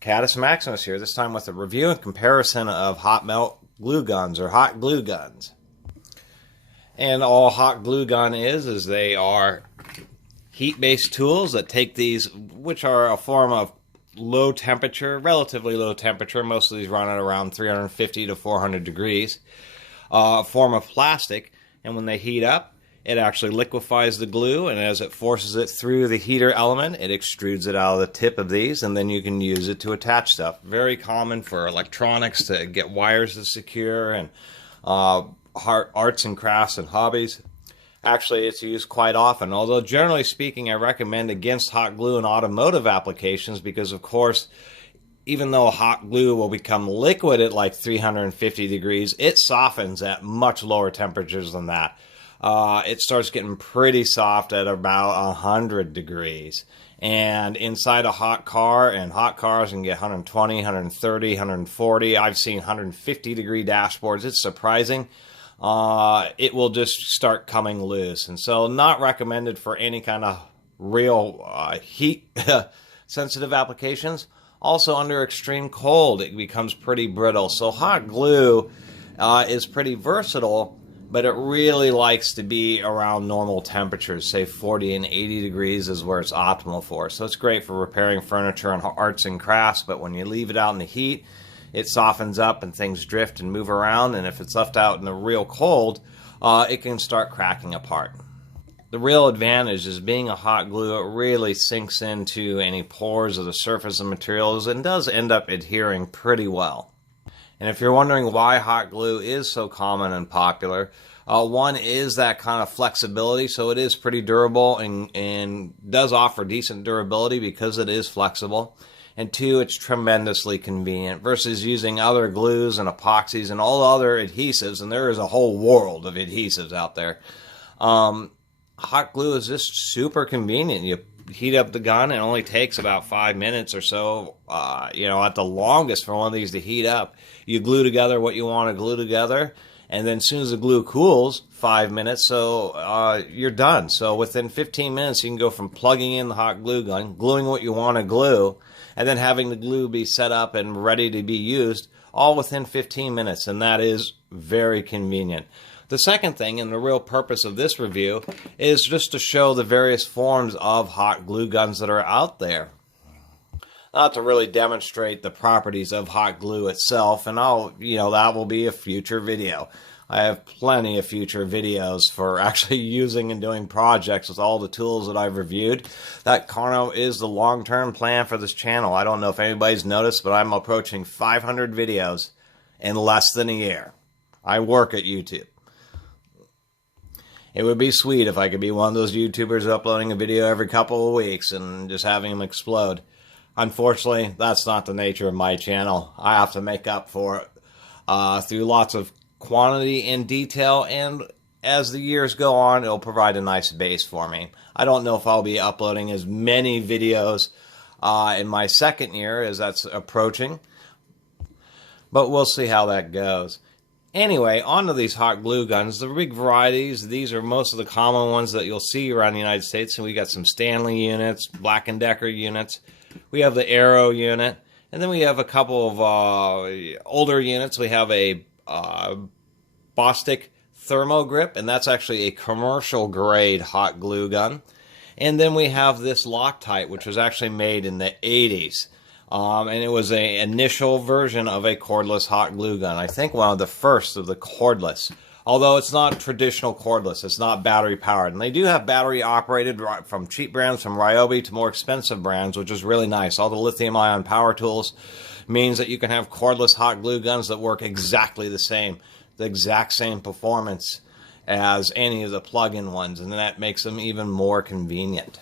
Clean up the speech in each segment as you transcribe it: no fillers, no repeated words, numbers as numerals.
Catus Maximus here, this time with a review and comparison of hot melt glue guns or hot glue guns. And all hot glue gun is they are heat-based tools that take these, which are a form of low temperature, relatively low temperature. Most of these run at around 350 to 400 degrees, form of plastic, and when they heat up, it actually liquefies the glue, and as it forces it through the heater element, it extrudes it out of the tip of these, and then you can use it to attach stuff. Very common for electronics to get wires to secure, and arts and crafts and hobbies. Actually, it's used quite often, although generally speaking, I recommend against hot glue in automotive applications because, of course, even though hot glue will become liquid at like 350 degrees, it softens at much lower temperatures than that. It starts getting pretty soft at about 100 degrees. And inside a hot car, and hot cars can get 120, 130, 140. I've seen 150 degree dashboards. It's surprising. It will just start coming loose. And so not recommended for any kind of real heat sensitive applications. Also under extreme cold, it becomes pretty brittle. So hot glue is pretty versatile, but it really likes to be around normal temperatures, say 40 and 80 degrees is where it's optimal for. So it's great for repairing furniture and arts and crafts, but when you leave it out in the heat, it softens up and things drift and move around, and if it's left out in the real cold, it can start cracking apart. The real advantage is being a hot glue, it really sinks into any pores of the surface of materials and does end up adhering pretty well. And if you're wondering why hot glue is so common and popular, one is that kind of flexibility, so it is pretty durable and does offer decent durability because it is flexible. And two, it's tremendously convenient versus using other glues and epoxies and all other adhesives, and there is a whole world of adhesives out there. Hot glue is just super convenient. You heat up the gun, it only takes about 5 minutes or so, at the longest for one of these to heat up. You glue together what you want to glue together, and then as soon as the glue cools, 5 minutes, so you're done. So within 15 minutes, you can go from plugging in the hot glue gun, gluing what you want to glue, and then having the glue be set up and ready to be used, all within 15 minutes, and that is very convenient. The second thing, and the real purpose of this review, is just to show the various forms of hot glue guns that are out there. Not to really demonstrate the properties of hot glue itself, and that will be a future video. I have plenty of future videos for actually using and doing projects with all the tools that I've reviewed. That kind of is the long-term plan for this channel. I don't know if anybody's noticed, but I'm approaching 500 videos in less than a year. I work at YouTube. It would be sweet if I could be one of those YouTubers uploading a video every couple of weeks and just having them explode. Unfortunately, that's not the nature of my channel. I have to make up for it through lots of quantity and detail, and as the years go on, it'll provide a nice base for me. I don't know if I'll be uploading as many videos in my second year as that's approaching, but we'll see how that goes. Anyway, on to these hot glue guns. The big varieties, these are most of the common ones that you'll see around the United States. And we got some Stanley units, Black & Decker units. We have the Aero unit. And then we have a couple of older units. We have a Bosch Thermo grip, and that's actually a commercial grade hot glue gun. And then we have this Loctite, which was actually made in the 80s. And it was an initial version of a cordless hot glue gun. I think one of the first of the cordless. Although it's not traditional cordless. It's not battery powered. And they do have battery operated from cheap brands, from Ryobi to more expensive brands, which is really nice. All the lithium ion power tools means that you can have cordless hot glue guns that work exactly the same. The exact same performance as any of the plug-in ones. And that makes them even more convenient.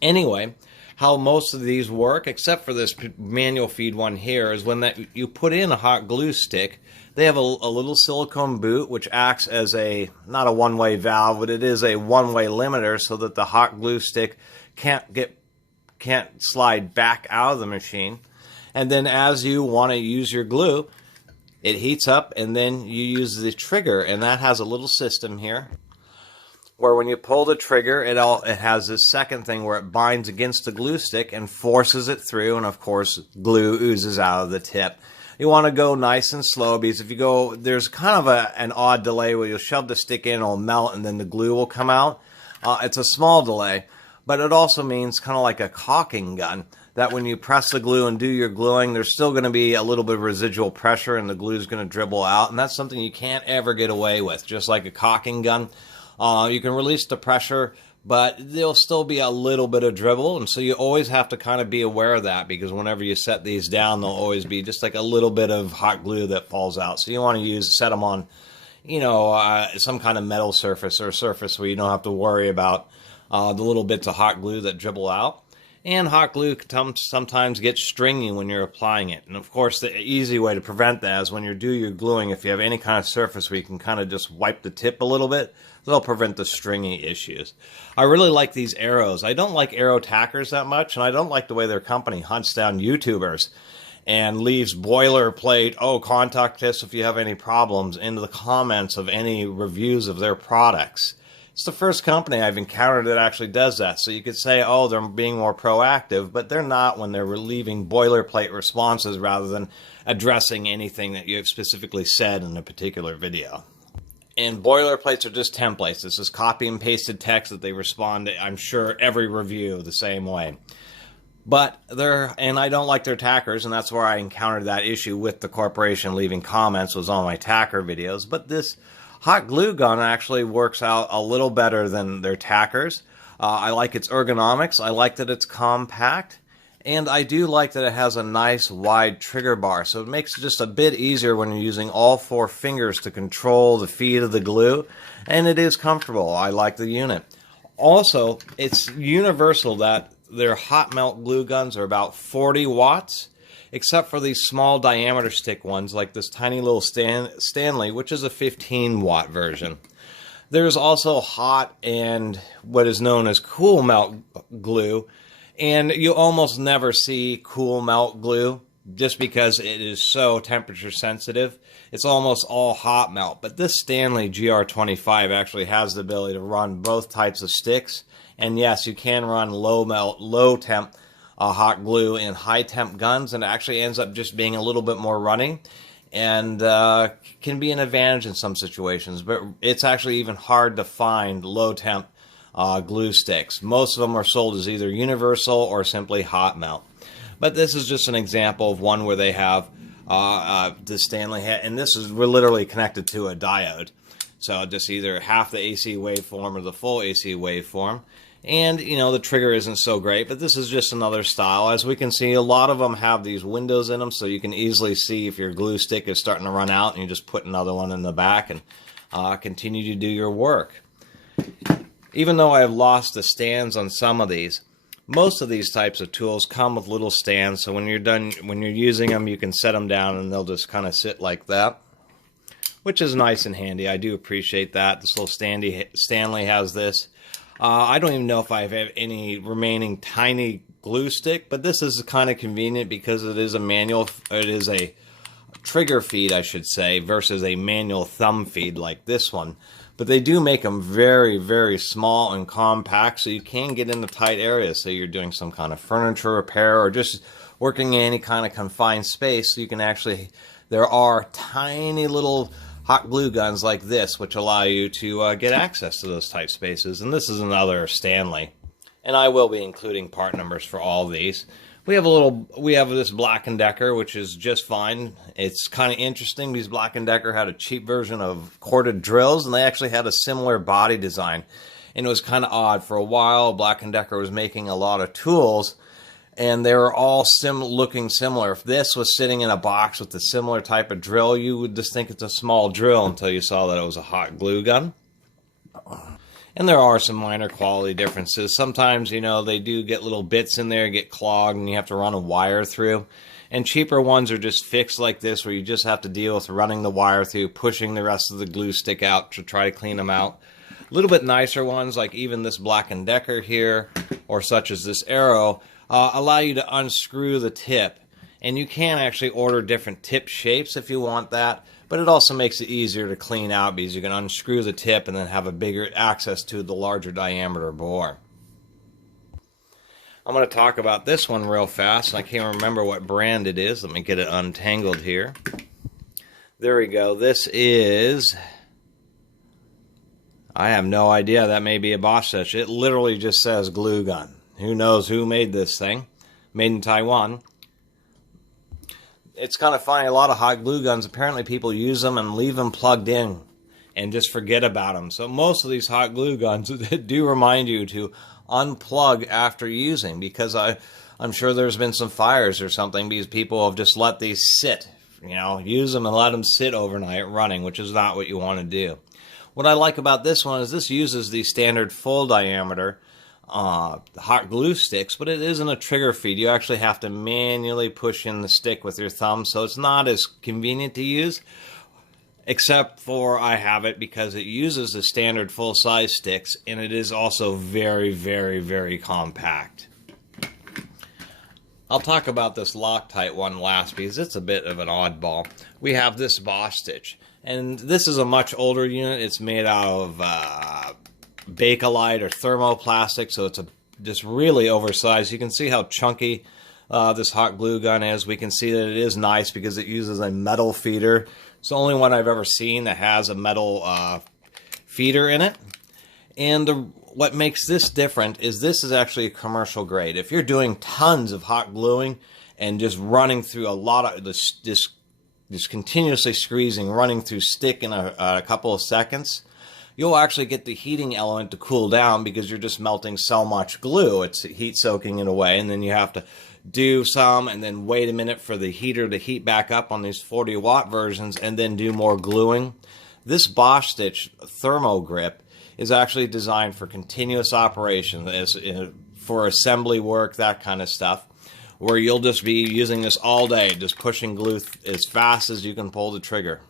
Anyway, how most of these work, except for this manual feed one here, is when you put in a hot glue stick, they have a little silicone boot which acts as not a one-way valve, but it is a one-way limiter so that the hot glue stick can't slide back out of the machine. And then as you want to use your glue, it heats up and then you use the trigger, and that has a little system here where when you pull the trigger, it has this second thing where it binds against the glue stick and forces it through, and of course glue oozes out of the tip. You want to go nice and slow, because if you go, there's kind of an odd delay where you'll shove the stick in, it'll melt, and then the glue will come out. It's a small delay, but it also means kind of like a caulking gun, that when you press the glue and do your gluing, there's still going to be a little bit of residual pressure and the glue is going to dribble out, and that's something you can't ever get away with. Just like a caulking gun, you can release the pressure, but there'll still be a little bit of dribble, and so you always have to kind of be aware of that, because whenever you set these down, there'll always be just like a little bit of hot glue that falls out. So you want to set them on, some kind of metal surface, or a surface where you don't have to worry about the little bits of hot glue that dribble out. And hot glue sometimes gets stringy when you're applying it. And of course, the easy way to prevent that is when you do your gluing, if you have any kind of surface where you can kind of just wipe the tip a little bit, that'll prevent the stringy issues. I really like these arrows. I don't like arrow tackers that much, and I don't like the way their company hunts down YouTubers and leaves boilerplate, contact us if you have any problems, into the comments of any reviews of their products. It's the first company I've encountered that actually does that. So you could say, they're being more proactive, but they're not when they're leaving boilerplate responses rather than addressing anything that you have specifically said in a particular video. And boilerplates are just templates. This is copy and pasted text that they respond to, I'm sure, every review the same way. And I don't like their tackers, and that's where I encountered that issue with the corporation leaving comments, was on my tacker videos. But this hot glue gun actually works out a little better than their tackers. I like its ergonomics. I like that it's compact. And I do like that it has a nice wide trigger bar. So it makes it just a bit easier when you're using all 4 fingers to control the feed of the glue. And it is comfortable. I like the unit. Also, it's universal that their hot melt glue guns are about 40 watts. Except for these small diameter stick ones, like this tiny little Stanley, which is a 15-watt version. There's also hot and what is known as cool melt glue, and you almost never see cool melt glue just because it is so temperature sensitive. It's almost all hot melt, but this Stanley GR25 actually has the ability to run both types of sticks, and yes, you can run low temp hot glue in high temp guns, and it actually ends up just being a little bit more running, and can be an advantage in some situations. But it's actually even hard to find low temp glue sticks. Most of them are sold as either universal or simply hot melt. But this is just an example of one where they have the Stanley head, and we're literally connected to a diode. So just either half the AC waveform or the full AC waveform. And, the trigger isn't so great, but this is just another style. As we can see, a lot of them have these windows in them, so you can easily see if your glue stick is starting to run out, and you just put another one in the back and continue to do your work. Even though I've lost the stands on some of these, most of these types of tools come with little stands, so when you're using them, you can set them down and they'll just kind of sit like that, which is nice and handy. I do appreciate that. This little Stanley has this. I don't even know if I have any remaining tiny glue stick, but this is kind of convenient because it is a trigger feed, I should say, versus a manual thumb feed like this one. But they do make them very, very small and compact, so you can get into tight areas. Say you're doing some kind of furniture repair or just working in any kind of confined space, so you can there are tiny little hot glue guns like this, which allow you to get access to those tight spaces. And this is another Stanley. And I will be including part numbers for all of these. We have this Black & Decker, which is just fine. It's kind of interesting because Black & Decker had a cheap version of corded drills, and they actually had a similar body design. And it was kind of odd. For a while, Black & Decker was making a lot of tools, and they were all looking similar. If this was sitting in a box with a similar type of drill, you would just think it's a small drill until you saw that it was a hot glue gun. And there are some minor quality differences. Sometimes, they do get little bits in there, get clogged, and you have to run a wire through. And cheaper ones are just fixed like this, where you just have to deal with running the wire through, pushing the rest of the glue stick out to try to clean them out. A little bit nicer ones, like even this Black & Decker here, or such as this Arrow, allow you to unscrew the tip, and you can actually order different tip shapes if you want that, but it also makes it easier to clean out because you can unscrew the tip and then have a bigger access to the larger diameter bore. I'm going to talk about this one real fast. I can't remember what brand it is. Let me get it untangled here. There we go. This is... I have no idea. That may be a Bosch such. It literally just says glue gun. Who knows who made this thing? Made in Taiwan. It's kind of funny. A lot of hot glue guns, apparently people use them and leave them plugged in and just forget about them. So most of these hot glue guns do remind you to unplug after using, because I'm sure there's been some fires or something because people have just let these sit. You know, use them and let them sit overnight running, which is not what you want to do. What I like about this one is this uses the standard full diameter hot glue sticks, but it isn't a trigger feed. You actually have to manually push in the stick with your thumb, so it's not as convenient to use, except for I have it because it uses the standard full-size sticks, and it is also very, very, very compact. I'll talk about this Loctite one last because it's a bit of an oddball. We have this Bosch stitch, and this is a much older unit. It's made out of Bakelite or thermoplastic, so it's just really oversized. You can see how chunky this hot glue gun is. We can see that it is nice because it uses a metal feeder. It's the only one I've ever seen that has a metal feeder in it. And what makes this different is this is actually a commercial grade. If you're doing tons of hot gluing and just running through a lot of this, just continuously squeezing, running through stick in a couple of seconds, you'll actually get the heating element to cool down because you're just melting so much glue. It's heat soaking it away, and then you have to do some and then wait a minute for the heater to heat back up on these 40-watt versions and then do more gluing. This Bosch stitch Thermo grip is actually designed for continuous operation, for assembly work, that kind of stuff, where you'll just be using this all day, just pushing glue as fast as you can pull the trigger.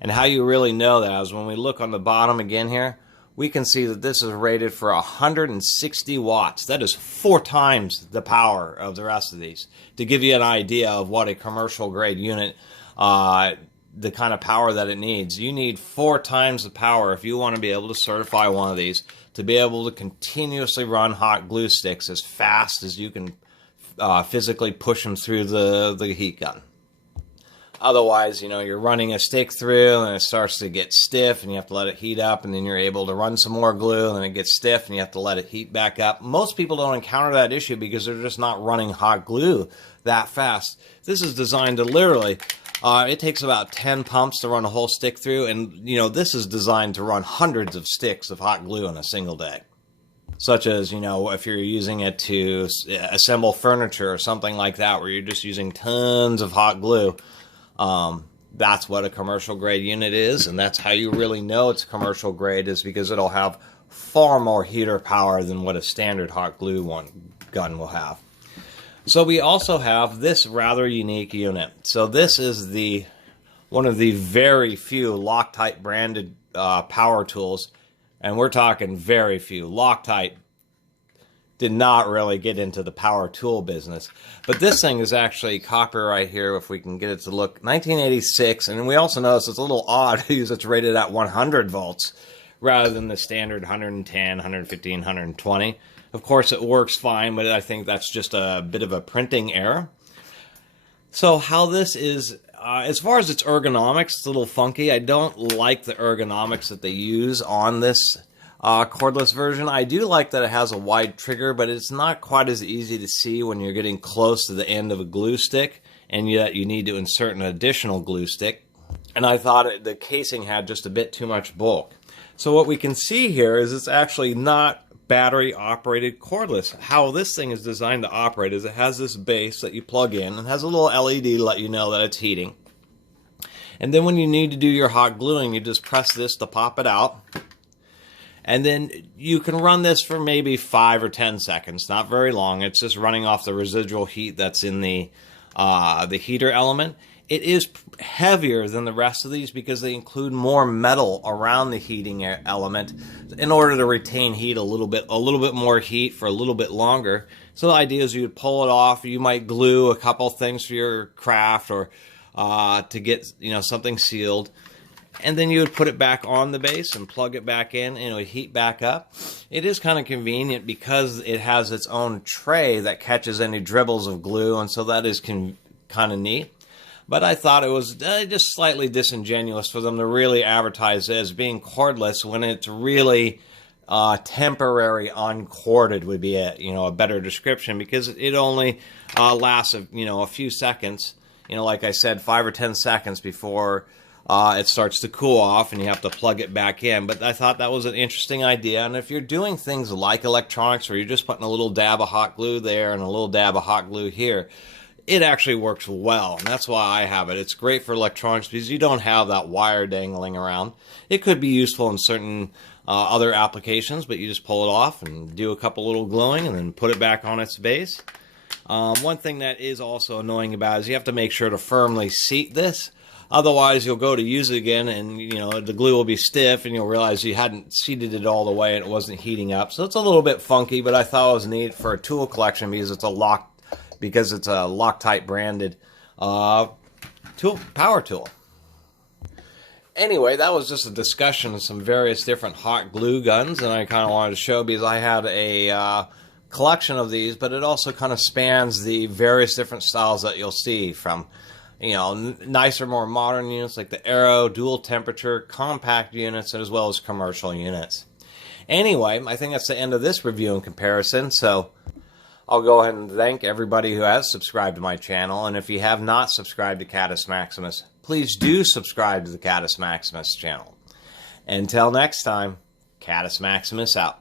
And how you really know that is when we look on the bottom again here, we can see that this is rated for 160 watts. That is 4 times the power of the rest of these. To give you an idea of what a commercial grade unit, the kind of power that it needs. You need 4 times the power if you want to be able to certify one of these to be able to continuously run hot glue sticks as fast as you can physically push them through the heat gun. Otherwise, you know, you're running a stick through and it starts to get stiff and you have to let it heat up, and then you're able to run some more glue and then it gets stiff and you have to let it heat back up. Most people don't encounter that issue because they're just not running hot glue that fast. This is designed to literally, it takes about 10 pumps to run a whole stick through, and you know, this is designed to run hundreds of sticks of hot glue in a single day. Such as, you know, if you're using it to assemble furniture or something like that, where you're just using tons of hot glue. That's what a commercial grade unit is, and that's how you really know it's commercial grade, is because it'll have far more heater power than what a standard hot glue gun will have. So we also have this rather unique unit. So this is one of the very few Loctite branded power tools, and we're talking very few. Loctite did not really get into the power tool business. But this thing is actually copyright here, if we can get it to look, 1986. And we also notice it's a little odd because it's rated at 100 volts rather than the standard 110, 115, 120. Of course, it works fine, but I think that's just a bit of a printing error. So how this is, as far as its ergonomics, it's a little funky. I don't like the ergonomics that they use on this cordless version. I do like that it has a wide trigger, but it's not quite as easy to see when you're getting close to the end of a glue stick, and yet you need to insert an additional glue stick. And I thought the casing had just a bit too much bulk. So what we can see here is it's actually not battery operated cordless. How this thing is designed to operate is it has this base that you plug in and has a little LED to let you know that it's heating. And then when you need to do your hot gluing, you just press this to pop it out. And then you can run this for maybe 5 or 10 seconds, not very long. It's just running off the residual heat that's in the heater element. It is heavier than the rest of these because they include more metal around the heating element in order to retain heat a little bit more heat for a little bit longer. So the idea is you would pull it off. You might glue a couple things for your craft, or to get, you know, something sealed. And then you would put it back on the base and plug it back in, and it would heat back up. It is kind of convenient because it has its own tray that catches any dribbles of glue, and so that is kind of neat. But I thought it was just slightly disingenuous for them to really advertise it as being cordless when it's really temporary uncorded would be a better description, because it only lasts a few seconds. Like I said, 5 or 10 seconds before it starts to cool off, and you have to plug it back in. But I thought that was an interesting idea. And if you're doing things like electronics, where you're just putting a little dab of hot glue there and a little dab of hot glue here, it actually works well, and that's why I have it. It's great for electronics because you don't have that wire dangling around. It could be useful in certain other applications, but you just pull it off and do a couple little gluing and then put it back on its base. One thing that is also annoying about it is you have to make sure to firmly seat this. Otherwise, you'll go to use it again, and the glue will be stiff, and you'll realize you hadn't seated it all the way and it wasn't heating up. So it's a little bit funky, but I thought it was neat for a tool collection because it's a Loctite branded power tool. Anyway, that was just a discussion of some various different hot glue guns, and I kind of wanted to show because I had a collection of these, but it also kind of spans the various different styles that you'll see, from nicer, more modern units like the Aero, dual temperature, compact units, as well as commercial units. Anyway, I think that's the end of this review and comparison, so I'll go ahead and thank everybody who has subscribed to my channel, and if you have not subscribed to Catus Maximus, please do subscribe to the Catus Maximus channel. Until next time, Catus Maximus out.